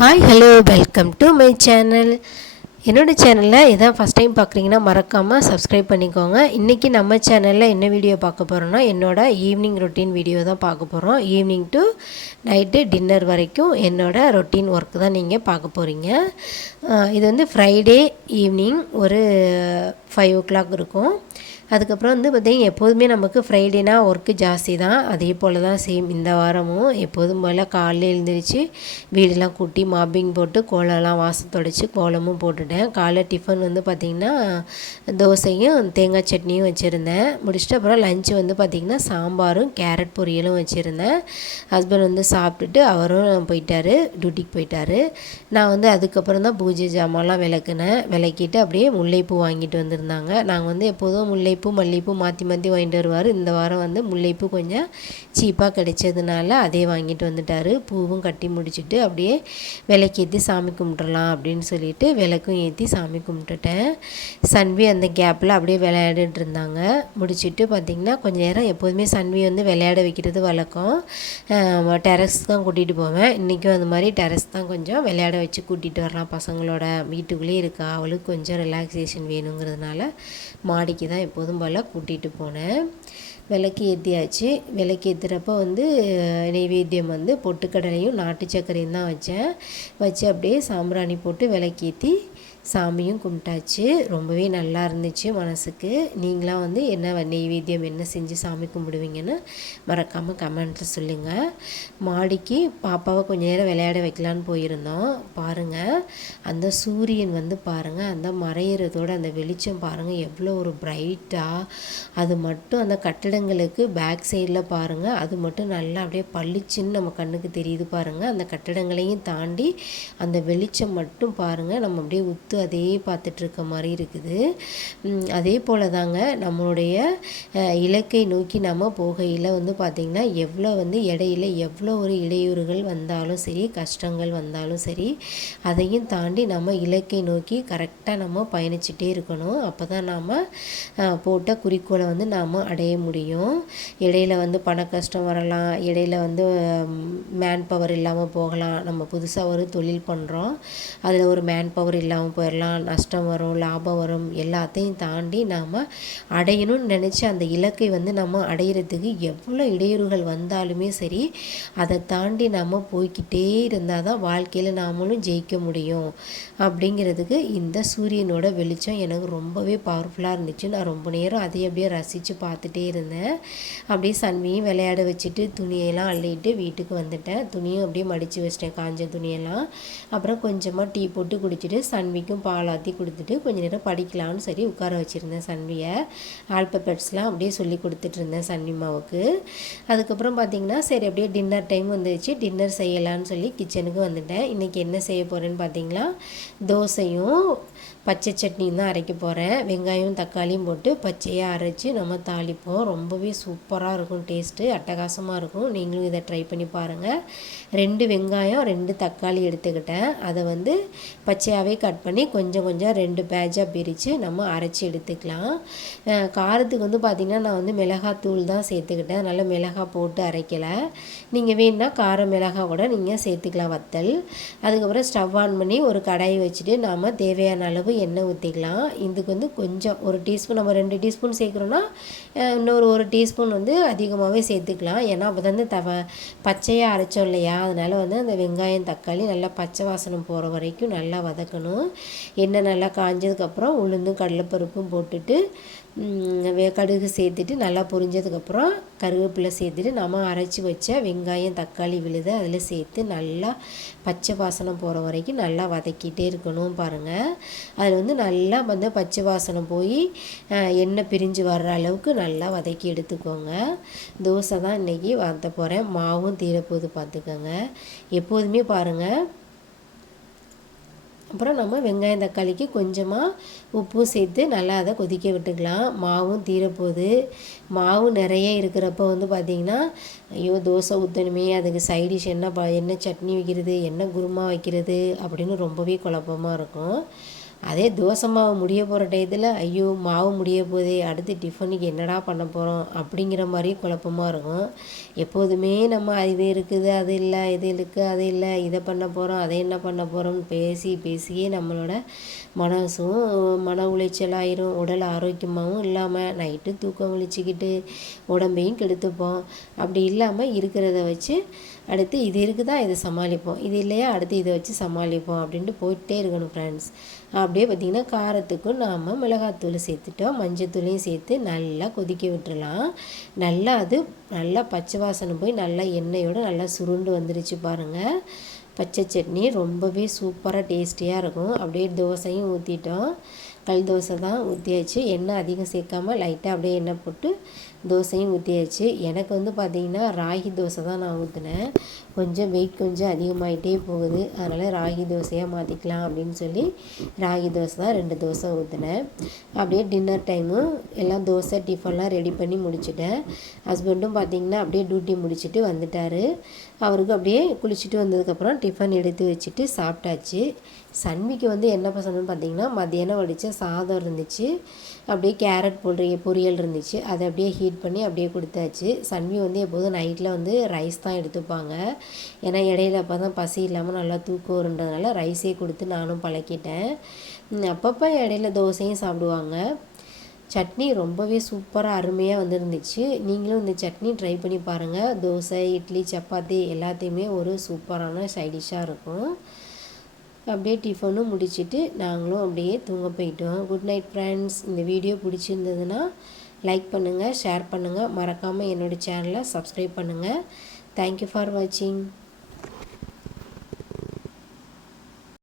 Hi hello welcome to my channel என்னோடய சேனலில் இதான் ஃபஸ்ட் டைம் பார்க்குறீங்கன்னா மறக்காமல் சப்ஸ்கிரைப் பண்ணிக்கோங்க. இன்றைக்கி நம்ம சேனலில் என்ன வீடியோ பார்க்க போகிறோன்னா என்னோடய ஈவினிங் ரொட்டீன் வீடியோ தான் பார்க்க போகிறோம் ஈவினிங் டு நைட்டு டின்னர் வரைக்கும் என்னோடய ரொட்டீன் ஒர்க் தான் நீங்கள் பார்க்க போகிறீங்க இது வந்து ஃப்ரைடே ஈவினிங் ஒரு ஃபைவ் ஓ கிளாக் இருக்கும். அதுக்கப்புறம் வந்து பார்த்திங்கன்னா எப்போதுமே நமக்கு ஃப்ரைடேனா ஒர்க்கு ஜாஸ்தி தான். அதே போல் தான் சேம் இந்த வாரமும். எப்போதும் போல் காலையில் எழுந்திரிச்சு வீடெல்லாம் கூட்டி மாப்பிங் போட்டு கோலம்லாம் வாசம் தொடச்சி கோலமும் போட்டுட்டேன். காலைல டிஃபன் வந்து பார்த்திங்கன்னா தோசையும் தேங்காய் சட்னியும் வச்சுருந்தேன். முடிச்சுட்டு அப்புறம் லஞ்சு வந்து பார்த்திங்கன்னா சாம்பாரும் கேரட் பொரியலும் வச்சுருந்தேன். ஹஸ்பண்ட் வந்து சாப்பிட்டுட்டு அவரும் போயிட்டார் டியூட்டிக்கு போயிட்டார். நான் வந்து அதுக்கப்புறம் தான் பூஜை ஜாமான்லாம் விளக்குனேன். விளக்கிட்டு அப்படியே முல்லைப்பூ வாங்கிட்டு வந்திருந்தாங்க. நாங்கள் வந்து எப்போதும் முல்லைப்பூ மல்லிகைப்பூ மாற்றி மாற்றி வாங்கிட்டு வருவார். இந்த வாரம் வந்து முல்லைப்பூ கொஞ்சம் சீப்பாக கிடைச்சதுனால அதே வாங்கிட்டு வந்துட்டார். பூவும் கட்டி முடிச்சுட்டு அப்படியே விளக்கேற்றி சாமி கும்பிட்றலாம் அப்படின்னு சொல்லிட்டு விளக்கும் ஏற்றி சாமி கும்பிட்டுட்டேன். சன்வி அந்த கேப்பில் அப்படியே விளையாடிட்டு இருந்தாங்க. முடிச்சுட்டு பார்த்திங்கன்னா கொஞ்சம் நேரம் எப்போதுமே சன்வி வந்து விளையாட வைக்கிறது வழக்கம். டெரஸ் தான் கூட்டிகிட்டு போவேன். இன்றைக்கும் அந்த மாதிரி டெரஸ் தான் கொஞ்சம் விளையாட வச்சு கூட்டிகிட்டு வரலாம். பசங்களோட வீட்டுக்குள்ளேயே இருக்கா. அவளுக்கு கொஞ்சம் ரிலாக்ஸேஷன் வேணுங்கிறதுனால மாடிக்கு தான் எப்போதும் போல் கூட்டிகிட்டு போனேன். விளக்கு ஏற்றியாச்சு விளக்கு ஏற்றுறப்ப வந்து நெய்வேத்தியம் வந்து பொட்டுக்கடலையும் நாட்டு சர்க்கரையும் தான் வச்சேன். வச்சு அப்படியே சாம்பிராணி போட்டு விளக்கேற்றி சாமியும் கும்பிட்டாச்சு. ரொம்பவே நல்லா இருந்துச்சு மனசுக்கு. நீங்களாம் வந்து என்ன நெய்வேத்தியம் என்ன செஞ்சு சாமி கும்பிடுவீங்கன்னு மறக்காமல் கமெண்ட்டில் சொல்லுங்கள் மாடிக்கு பாப்பாவை கொஞ்ச நேரம் விளையாட வைக்கலான்னு போயிருந்தோம். பாருங்கள் அந்த சூரியன் வந்து பாருங்கள் அந்த மறையிறதோட அந்த வெளிச்சம் பாருங்கள் எவ்வளோ ஒரு பிரைட்டாக அது மட்டும் அந்த கட்டிடங்களுக்கு பேக் சைடில் பாருங்கள் அது மட்டும் நல்லா அப்படியே பளிச்சுன்னு நம்ம கண்ணுக்கு தெரியுது பாருங்கள் அந்த கட்டிடங்களையும் தாண்டி அந்த வெளிச்சம் மட்டும் பாருங்கள் நம்ம அப்படியே உத்து அதே பார்த்துட்ருக்க மாதிரி இருக்குது. அதே போல் தாங்க நம்மளுடைய இலக்கை நோக்கி நம்ம போகையில் வந்து பார்த்திங்கன்னா எவ்வளோ வந்து இடையில எவ்வளோ ஒரு இடையூறுகள் வந்தாலும் சரி கஷ்டங்கள் வந்தாலும் சரி அதையும் தாண்டி நம்ம இலக்கை நோக்கி கரெக்டாக நம்ம பயணிச்சுட்டே இருக்கணும். அப்போ தான் நாம் போட்ட குறிக்கோளை வந்து நாம் அடைய முடியும். இடையில வந்து பண கஷ்டம் வரலாம். இடையில வந்து மேன் பவர் இல்லாமல் போகலாம். நம்ம புதுசாக ஒரு தொழில் பண்ணுறோம் அதில் ஒரு மேன் பவர் இல்லாமல் வரலாம் நஷ்டம் வரும் லாபம் வரும் எல்லாத்தையும் தாண்டி நாம் அடையணும்னு நினச்சி அந்த இலக்கை வந்து நம்ம அடையிறதுக்கு எவ்வளோ இடையூறுகள் வந்தாலுமே சரி அதை தாண்டி நம்ம போய்கிட்டே இருந்தால் தான் வாழ்க்கையில் நாமளும் ஜெயிக்க முடியும். அப்படிங்கிறதுக்கு இந்த சூரியனோட வெளிச்சம் எனக்கு ரொம்பவே பவர்ஃபுல்லாக இருந்துச்சு. நான் ரொம்ப நேரம் அதை அப்படியே ரசித்து பார்த்துட்டே இருந்தேன். அப்படியே சன்மையும் விளையாட வச்சுட்டு துணியெல்லாம் அள்ளிட்டு வீட்டுக்கு வந்துட்டேன். துணியும் அப்படியே மடித்து வச்சிட்டேன் காஞ்ச துணியெல்லாம். அப்புறம் கொஞ்சமாக டீ போட்டு குடிச்சிட்டு சன்விக்கும் பாலாத்தி கொடுத்துட்டு கொஞ்சம் நேரம் படிக்கலாம்னு சரி உட்கார வச்சுருந்தேன் சன்வியை. ஆல்பபெட்ஸ்லாம் அப்படியே சொல்லி கொடுத்துட்டு இருந்தேன் சன்விமாவுக்கு அதுக்கப்புறம் பார்த்திங்கன்னா சரி அப்படியே டின்னர் டைம் வந்துச்சு டின்னர் செய்யலான்னு சொல்லி கிச்சனுக்கு வந்துட்டேன். இன்றைக்கி என்ன செய்ய போகிறேன்னு பார்த்தீங்கன்னா தோசையும் பச்சை சட்னி தான் அரைக்க போகிறேன் வெங்காயம் தக்காளியும் போட்டு பச்சையாக அரைச்சி நம்ம தாளிப்போம். ரொம்பவே சூப்பராக இருக்கும் டேஸ்ட்டு. அட்டகாசமாக இருக்கும். நீங்களும் இதை ட்ரை பண்ணி பாருங்கள் ரெண்டு வெங்காயம் ரெண்டு தக்காளி எடுத்துக்கிட்டேன். அதை வந்து பச்சையாகவே கட் பண்ணி கொஞ்சம் கொஞ்சம் ரெண்டு பேஜாக பிரித்து நம்ம அரைச்சி எடுத்துக்கலாம். காரத்துக்கு வந்து பார்த்திங்கன்னா நான் வந்து மிளகாத்தூள் தான் சேர்த்துக்கிட்டேன். நல்லா மிளகாய் போட்டு அரைக்கலை. நீங்கள் வேணுன்னா காரம் மிளகாய் கூட நீங்கள் சேர்த்துக்கலாம் வத்தல். அதுக்கப்புறம் ஸ்டவ் ஆன் பண்ணி ஒரு கடாயை வச்சுட்டு நாம் தேவையான அளவு எண்ணெய் ஊற்றிக்கலாம் இதுக்கு வந்து கொஞ்சம் ஒரு டீஸ்பூன் நம்ம ரெண்டு டீஸ்பூன் சேர்க்குறோன்னா இன்னொரு ஒரு டீஸ்பூன் வந்து அதிகமாகவே சேர்த்துக்கலாம். ஏன்னா அப்போ வந்து தவ பச்சையாக அரைச்சோம் இல்லையா? அதனால் வந்து அந்த வெங்காயம் தக்காளி நல்லா பச்சை வாசனம் போகிற வரைக்கும் நல்லா வதக்கணும். எண்ணெய் நல்லா காஞ்சதுக்கப்புறம் உளுந்தும் கடலைப்பருப்பும் போட்டுட்டு கடுகு சேர்த்துட்டு நல்லா பொரிஞ்சதுக்கப்புறம் கருவேப்பிலை சேர்த்துட்டு நம்ம அரைச்சி வச்ச வெங்காயம் தக்காளி விழுது அதில் சேர்த்து நல்லா பச்சை வாசனம் போகிற வரைக்கும் நல்லா வதக்கிட்டே இருக்கணும் பாருங்கள் அதில் வந்து நல்லா வந்து பச்சை வாசனம் போய் எண்ணெய் பிரிஞ்சு வர்ற அளவுக்கு நல்லா வதக்கி எடுத்துக்கோங்க. தோசை தான் இன்றைக்கி வத போகிறேன் மாவும் தீரப்போது பார்த்துக்கோங்க எப்போதுமே பாருங்கள் அப்புறம் நம்ம வெங்காயம் தக்காளிக்கு கொஞ்சமாக உப்பும் சேர்த்து நல்லா அதை கொதிக்க விட்டுக்கலாம். மாவும் தீரப்போகுது. மாவு நிறைய இருக்கிறப்ப வந்து பார்த்திங்கன்னா ஐயோ தோசை ஊற்றணுமே அதுக்கு சைடிஷ் என்ன ப என்ன சட்னி வைக்கிறது என்ன குருமா வைக்கிறது அப்படின்னு ரொம்பவே குழப்பமாக இருக்கும். அதே தோசை மாவு முடிய போகிற டயத்தில் ஐயோ மாவு முடிய போதே அடுத்து டிஃபனுக்கு என்னடா பண்ண போகிறோம் அப்படிங்கிற மாதிரி குழப்பமாக இருக்கும். எப்போதுமே நம்ம இது இருக்குது அது இல்லை இது இருக்குது அது இல்லை இதை பண்ண போகிறோம் அதை என்ன பண்ண போகிறோம்னு பேசி பேசியே நம்மளோட மனசும் மன உளைச்சலாயிரும் உடல் ஆரோக்கியமாகவும் இல்லாமல் நைட்டு தூக்கம் ஒழிச்சிக்கிட்டு உடம்பையும் கெடுத்துப்போம். அப்படி இல்லாமல் இருக்கிறத வச்சு அடுத்து இது இருக்குதா இதை சமாளிப்போம். இது இல்லையா அடுத்து இதை வச்சு சமாளிப்போம் அப்படின்ட்டு போயிட்டே இருக்கணும் ஃப்ரெண்ட்ஸ் அப்படியே பார்த்திங்கன்னா காரத்துக்கும் நாம் மிளகாத்தூள் சேர்த்துட்டோம். மஞ்சத்தூளையும் சேர்த்து நல்லா கொதிக்க விட்டுறலாம். நல்லா அது நல்லா பச்சை வாசனை போய் நல்லா எண்ணெயோடு நல்லா சுருண்டு வந்துருச்சு பாருங்கள் பச்சை சட்னி ரொம்பவே சூப்பராக டேஸ்டியாக இருக்கும். அப்படியே தோசையும் ஊற்றிட்டோம் கல் தோசை தான் ஊற்றியாச்சு எண்ணெய் அதிகம் சேர்க்காமல் லைட்டாக அப்படியே எண்ணெய் போட்டு தோசையும் ஊற்றியாச்சு எனக்கு வந்து பார்த்திங்கன்னா ராகி தோசை தான் நான் ஊற்றினேன் கொஞ்சம் வெயிட் கொஞ்சம் அதிகமாகிட்டே போகுது. அதனால் ராகி தோசையாக மாற்றிக்கலாம் அப்படின்னு சொல்லி ராகி தோசை தான் ரெண்டு தோசை ஊற்றினேன் அப்படியே டின்னர் டைமும் எல்லாம் தோசை டிஃபன்லாம் ரெடி பண்ணி முடிச்சுட்டேன். ஹஸ்பண்டும் பார்த்திங்கன்னா அப்படியே டியூட்டி முடிச்சுட்டு வந்துட்டார். அவருக்கு அப்படியே குளிச்சுட்டு வந்ததுக்கப்புறம் டிஃபன் எடுத்து வச்சுட்டு சாப்பிட்டாச்சு. சன்விக்கு வந்து என்ன பசங்கன்னு பார்த்தீங்கன்னா மத்தியானம் வடித்த சாதம் இருந்துச்சு. அப்படியே கேரட் பொரிய பொரியல் இருந்துச்சு. அதை அப்படியே ஹீட் பண்ணி அப்படியே கொடுத்தாச்சு. சன்வி வந்து எப்போதும் நைட்டில் வந்து ரைஸ் தான் எடுத்துப்பாங்க. ஏன்னா இடையில அப்போ தான் பசி இல்லாமல் நல்லா தூக்கம் வருன்றதுனால ரைஸே கொடுத்து நானும் பழக்கிட்டேன். அப்பப்போ இடையில தோசையும் சாப்பிடுவாங்க. சட்னி ரொம்பவே சூப்பராக அருமையாக வந்துருந்துச்சு. நீங்களும் இந்த சட்னி ட்ரை பண்ணி பாருங்கள் தோசை இட்லி சப்பாத்தி எல்லாத்தையுமே ஒரு சூப்பரான சைடிஷாக இருக்கும். அப்படியே டிஃபனும் முடிச்சுட்டு நாங்களும் அப்படியே தூங்க போயிட்டோம். குட் நைட் ஃப்ரெண்ட்ஸ் இந்த வீடியோ பிடிச்சிருந்ததுன்னா லைக் பண்ணுங்கள் ஷேர் பண்ணுங்கள் மறக்காமல் என்னோடய சேனலை சப்ஸ்கிரைப் பண்ணுங்கள் தேங்க்யூ ஃபார் வாட்சிங்